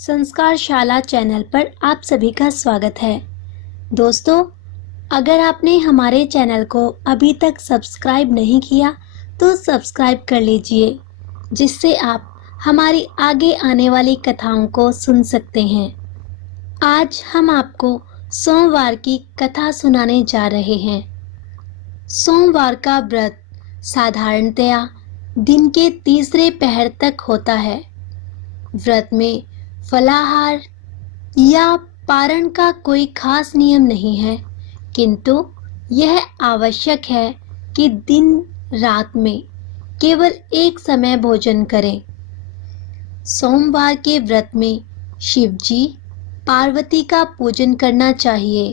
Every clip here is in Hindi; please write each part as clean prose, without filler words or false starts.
संस्कार शाला चैनल पर आप सभी का स्वागत है। दोस्तों, अगर आपने हमारे चैनल को अभी तक सब्सक्राइब नहीं किया तो सब्सक्राइब कर लीजिए, जिससे आप हमारी आगे आने वाली कथाओं को सुन सकते हैं। आज हम आपको सोमवार की कथा सुनाने जा रहे हैं। सोमवार का व्रत साधारणतया दिन के तीसरे पहर तक होता है। व्रत में फलाहार या पारण का कोई खास नियम नहीं है, किंतु यह आवश्यक है कि दिन रात में केवल एक समय भोजन करें। सोमवार के व्रत में शिव जी पार्वती का पूजन करना चाहिए।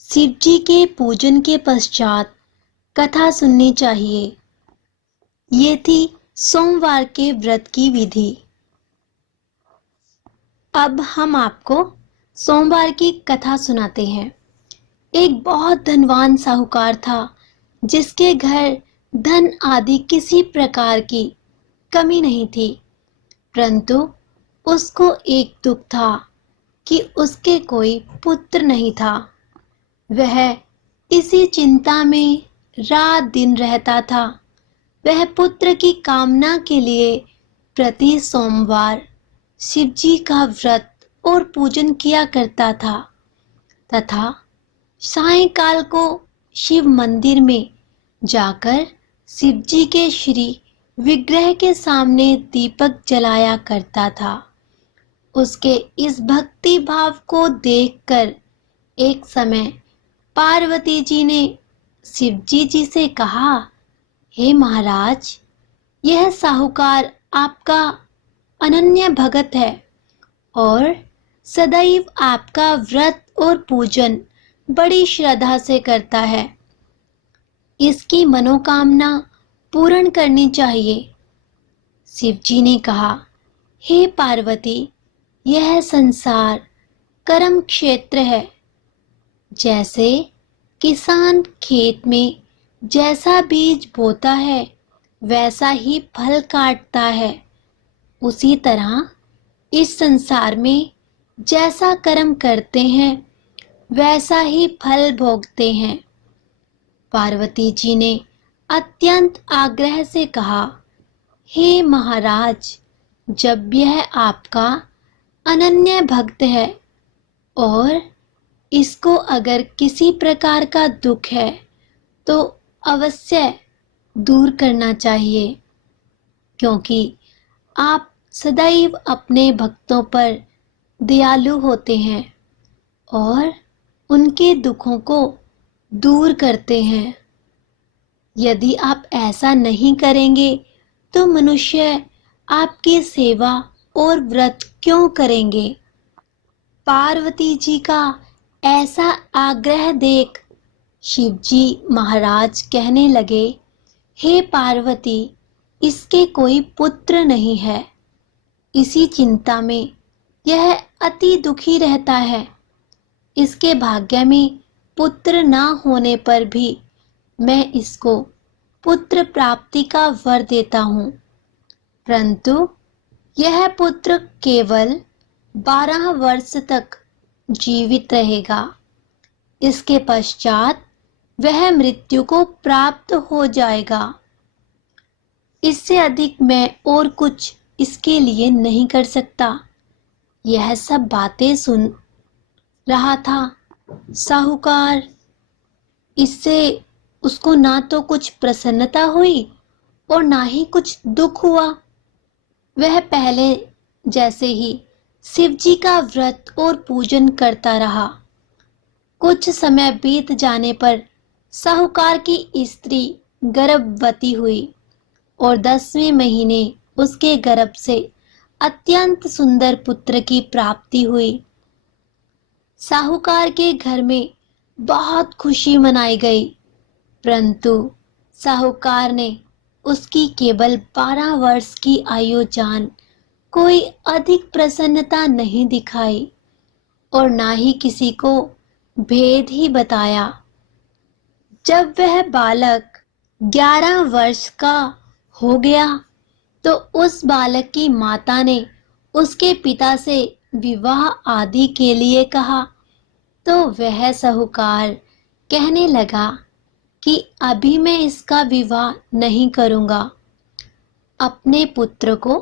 शिव जी के पूजन के पश्चात कथा सुननी चाहिए। ये थी सोमवार के व्रत की विधि। अब हम आपको सोमवार की कथा सुनाते हैं। एक बहुत धनवान साहूकार था, जिसके घर धन आदि किसी प्रकार की कमी नहीं थी, परंतु उसको एक दुख था कि उसके कोई पुत्र नहीं था। वह इसी चिंता में रात दिन रहता था। वह पुत्र की कामना के लिए प्रति सोमवार शिव जी का व्रत और पूजन किया करता था तथा सायंकाल को शिव मंदिर में जाकर शिव जी के श्री विग्रह के सामने दीपक जलाया करता था। उसके इस भक्ति भाव को देखकर एक समय पार्वती जी ने शिव जी से कहा, हे महाराज, यह साहूकार आपका अनन्य भगत है और सदैव आपका व्रत और पूजन बड़ी श्रद्धा से करता है। इसकी मनोकामना पूर्ण करनी चाहिए। शिव जी ने कहा, हे पार्वती, यह संसार कर्म क्षेत्र है। जैसे किसान खेत में जैसा बीज बोता है वैसा ही फल काटता है, उसी तरह इस संसार में जैसा कर्म करते हैं वैसा ही फल भोगते हैं। पार्वती जी ने अत्यंत आग्रह से कहा, हे महाराज, जब यह आपका अनन्य भक्त है और इसको अगर किसी प्रकार का दुख है तो अवश्य दूर करना चाहिए, क्योंकि आप सदैव अपने भक्तों पर दयालु होते हैं और उनके दुखों को दूर करते हैं। यदि आप ऐसा नहीं करेंगे तो मनुष्य आपकी सेवा और व्रत क्यों करेंगे? पार्वती जी का ऐसा आग्रह देख शिव जी महाराज कहने लगे, हे पार्वती, इसके कोई पुत्र नहीं है। इसी चिंता में यह अति दुखी रहता है। इसके भाग्य में पुत्र ना होने पर भी मैं इसको पुत्र प्राप्ति का वर देता हूँ, परंतु यह पुत्र केवल 12 वर्ष तक जीवित रहेगा। इसके पश्चात वह मृत्यु को प्राप्त हो जाएगा। इससे अधिक मैं और कुछ इसके लिए नहीं कर सकता। यह सब बातें सुन रहा था साहूकार। इससे उसको ना तो कुछ प्रसन्नता हुई और ना ही कुछ दुख हुआ। वह पहले जैसे ही शिव जी का व्रत और पूजन करता रहा। कुछ समय बीत जाने पर साहूकार की स्त्री गर्भवती हुई और 10वें महीने उसके गर्भ से अत्यंत सुंदर पुत्र की प्राप्ति हुई। साहूकार के घर में बहुत खुशी मनाई गई, परंतु साहूकार ने उसकी केवल 12 वर्ष की आयु जान कोई अधिक प्रसन्नता नहीं दिखाई और ना ही किसी को भेद ही बताया। जब वह बालक 11 वर्ष का हो गया तो उस बालक की माता ने उसके पिता से विवाह आदि के लिए कहा, तो वह साहूकार कहने लगा कि अभी मैं इसका विवाह नहीं करूंगा, अपने पुत्र को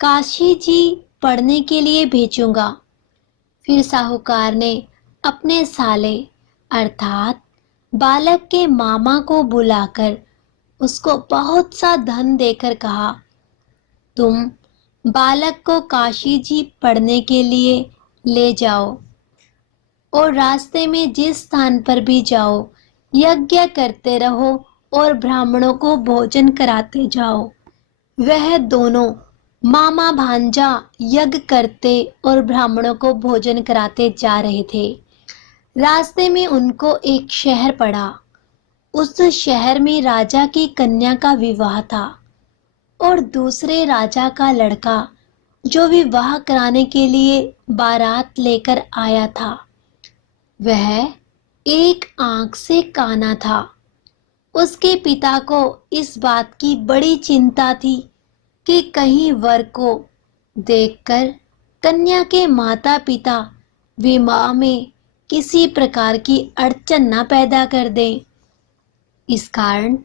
काशी जी पढ़ने के लिए भेजूंगा। फिर साहूकार ने अपने साले अर्थात बालक के मामा को बुलाकर उसको बहुत सा धन देकर कहा, तुम बालक को काशी जी पढ़ने के लिए ले जाओ और रास्ते में जिस स्थान पर भी जाओ यज्ञ करते रहो और ब्राह्मणों को भोजन कराते जाओ। वह दोनों मामा भांजा यज्ञ करते और ब्राह्मणों को भोजन कराते जा रहे थे। रास्ते में उनको एक शहर पड़ा। उस शहर में राजा की कन्या का विवाह था और दूसरे राजा का लड़का जो विवाह कराने के लिए बारात लेकर आया था, वह एक आंख से काना था। उसके पिता को इस बात की बड़ी चिंता थी कि कहीं वर को देखकर कन्या के माता पिता विवाह में किसी प्रकार की अड़चन न पैदा कर दें। इस कारण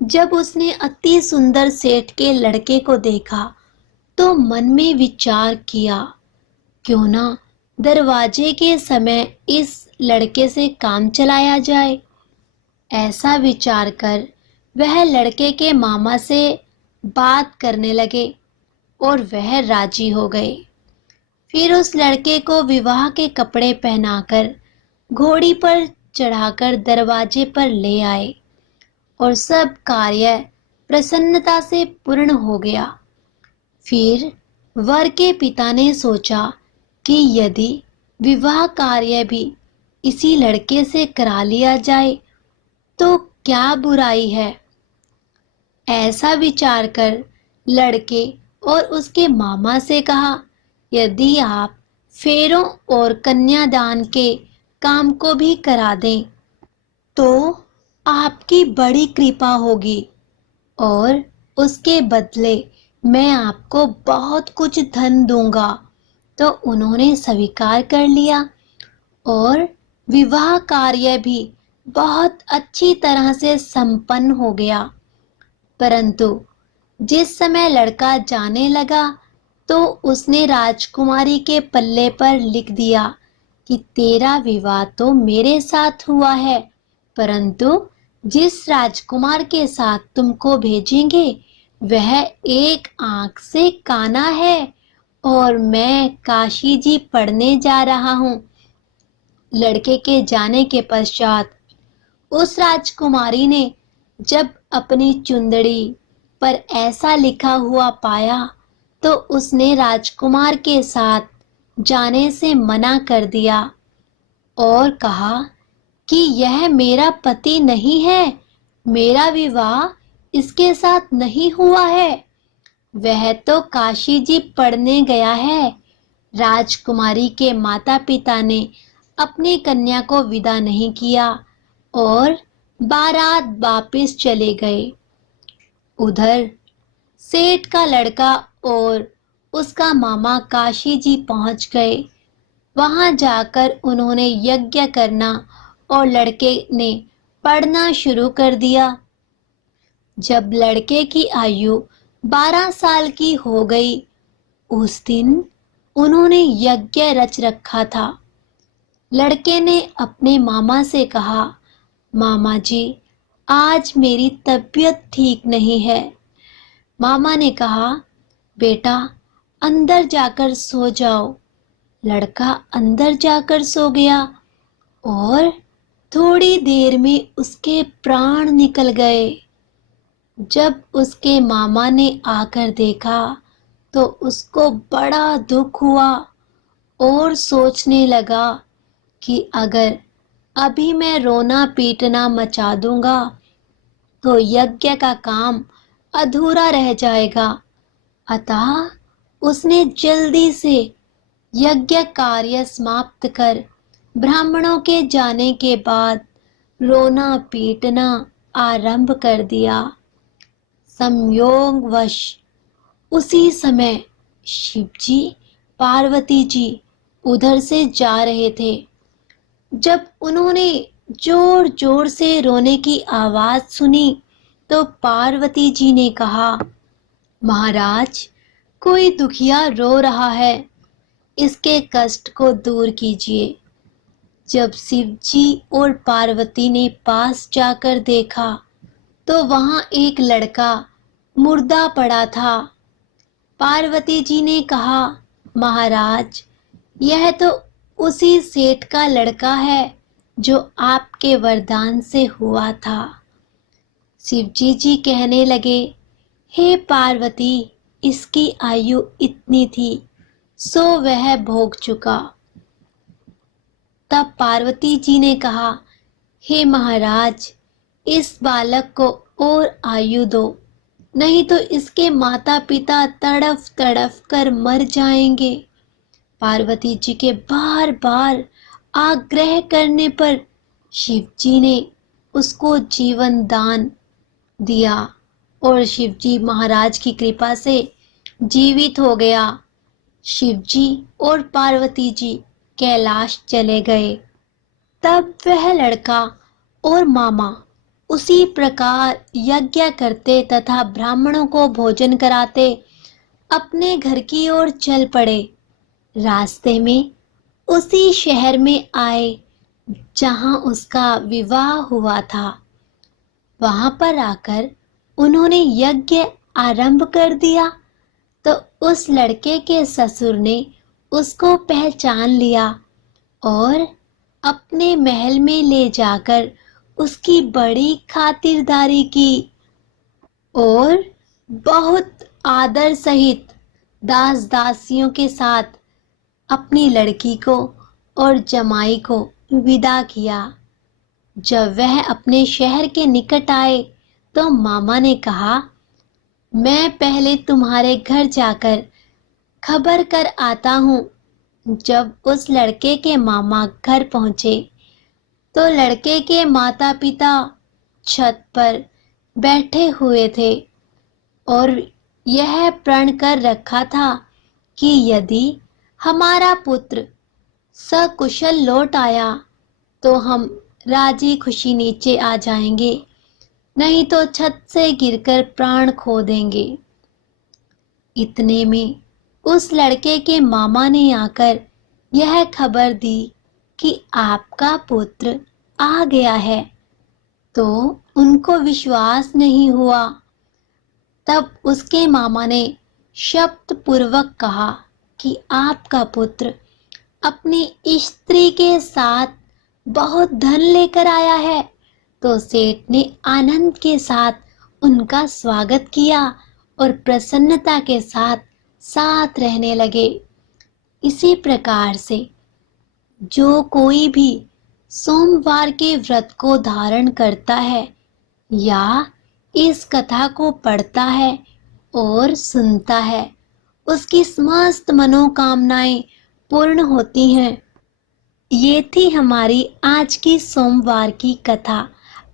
जब उसने अति सुंदर सेठ के लड़के को देखा तो मन में विचार किया, क्यों ना दरवाजे के समय इस लड़के से काम चलाया जाए। ऐसा विचार कर वह लड़के के मामा से बात करने लगे और वह राजी हो गए। फिर उस लड़के को विवाह के कपड़े पहनाकर घोड़ी पर चढ़ाकर दरवाजे पर ले आए और सब कार्य प्रसन्नता से पूर्ण हो गया। फिर वर के पिता ने सोचा कि यदि विवाह कार्य भी इसी लड़के से करा लिया जाए तो क्या बुराई है। ऐसा विचार कर लड़के और उसके मामा से कहा, यदि आप फेरों और कन्यादान के काम को भी करा दें तो आपकी बड़ी कृपा होगी और उसके बदले मैं आपको बहुत कुछ धन दूंगा। तो उन्होंने स्वीकार कर लिया और विवाह कार्य भी बहुत अच्छी तरह से संपन्न हो गया। परंतु जिस समय लड़का जाने लगा तो उसने राजकुमारी के पल्ले पर लिख दिया कि तेरा विवाह तो मेरे साथ हुआ है, परंतु जिस राजकुमार के साथ तुमको भेजेंगे वह एक आंख से काना है और मैं काशी जी पढ़ने जा रहा हूँ। लड़के के जाने के पश्चात उस राजकुमारी ने जब अपनी चुंदड़ी पर ऐसा लिखा हुआ पाया तो उसने राजकुमार के साथ जाने से मना कर दिया और कहा कि यह मेरा पति नहीं है, मेरा विवाह इसके साथ नहीं हुआ है, वह तो काशी जी पढ़ने गया है। राजकुमारी के माता पिता ने अपनी कन्या को विदा नहीं किया और बारात वापिस चले गए। उधर सेठ का लड़का और उसका मामा काशी जी पहुंच गए। वहां जाकर उन्होंने यज्ञ करना और लड़के ने पढ़ना शुरू कर दिया। जब लड़के की आयु 12 साल की हो गई, उस दिन उन्होंने यज्ञ रच रखा था। लड़के ने अपने मामा से कहा, मामा जी, आज मेरी तबीयत ठीक नहीं है। मामा ने कहा, बेटा अंदर जाकर सो जाओ। लड़का अंदर जाकर सो गया और थोड़ी देर में उसके प्राण निकल गए। जब उसके मामा ने आकर देखा तो उसको बड़ा दुख हुआ और सोचने लगा कि अगर अभी मैं रोना पीटना मचा दूंगा तो यज्ञ का काम अधूरा रह जाएगा। अतः उसने जल्दी से यज्ञ कार्य समाप्त कर ब्राह्मणों के जाने के बाद रोना पीटना आरंभ कर दिया। संयोगवश उसी समय शिवजी पार्वती जी उधर से जा रहे थे। जब उन्होंने जोर जोर से रोने की आवाज सुनी तो पार्वती जी ने कहा, महाराज, कोई दुखिया रो रहा है, इसके कष्ट को दूर कीजिए। जब शिव जी और पार्वती ने पास जाकर देखा तो वहां एक लड़का मुर्दा पड़ा था। पार्वती जी ने कहा, महाराज, यह तो उसी सेठ का लड़का है जो आपके वरदान से हुआ था। शिवजी जी कहने लगे, हे पार्वती, इसकी आयु इतनी थी सो वह भोग चुका। तब पार्वती जी ने कहा, हे महाराज, इस बालक को और आयु दो, नहीं तो इसके माता पिता तड़फ तड़फ कर मर जाएंगे। पार्वती जी के बार बार आग्रह करने पर शिव जी ने उसको जीवन दान दिया और शिव जी महाराज की कृपा से जीवित हो गया। शिव जी और पार्वती जी कैलाश चले गए। तब वह लड़का और मामा उसी प्रकार यज्ञ करते तथा ब्राह्मणों को भोजन कराते अपने घर की ओर चल पड़े। रास्ते में उसी शहर में आए जहां उसका विवाह हुआ था। वहां पर आकर उन्होंने यज्ञ आरंभ कर दिया तो उस लड़के के ससुर ने उसको पहचान लिया और अपने महल में ले जाकर उसकी बड़ी खातिरदारी की और बहुत आदर सहित दास दासियों के साथ अपनी लड़की को और जमाई को विदा किया। जब वह अपने शहर के निकट आए तो मामा ने कहा, मैं पहले तुम्हारे घर जाकर खबर कर आता हूँ। जब उस लड़के के मामा घर पहुंचे तो लड़के के माता पिता छत पर बैठे हुए थे और यह प्रण कर रखा था कि यदि हमारा पुत्र सकुशल लौट आया तो हम राजी खुशी नीचे आ जाएंगे, नहीं तो छत से गिरकर प्राण खो देंगे। इतने में उस लड़के के मामा ने आकर यह खबर दी कि आपका पुत्र आ गया है, तो उनको विश्वास नहीं हुआ। तब उसके मामा ने शब्द पूर्वक कहा कि आपका पुत्र अपनी स्त्री के साथ बहुत धन लेकर आया है। तो सेठ ने आनंद के साथ उनका स्वागत किया और प्रसन्नता के साथ साथ रहने लगे। इसी प्रकार से जो कोई भी सोमवार के व्रत को धारण करता है या इस कथा को पढ़ता है और सुनता है, उसकी समस्त मनोकामनाएं पूर्ण होती हैं। ये थी हमारी आज की सोमवार की कथा।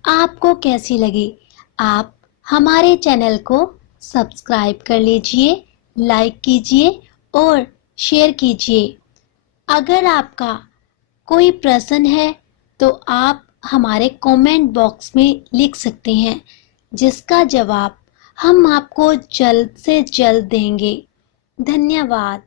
आपको कैसी लगी? आप हमारे चैनल को सब्सक्राइब कर लीजिए, लाइक कीजिए और शेयर कीजिए। अगर आपका कोई प्रश्न है तो आप हमारे कमेंट बॉक्स में लिख सकते हैं, जिसका जवाब हम आपको जल्द से जल्द देंगे। धन्यवाद।